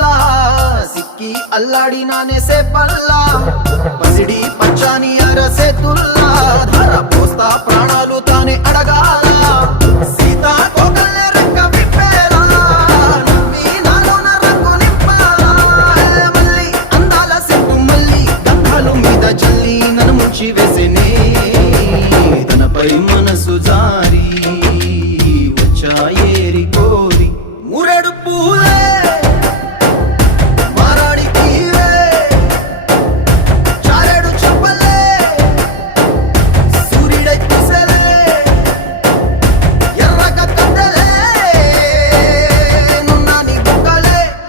పుల్లా సిక్కి అల్లాడినానే సే పల్లా పసిడి పచ్చాని అరసే తుల్లా ధర పోస్తా ప్రాణాలు తానే అడగాల సీతా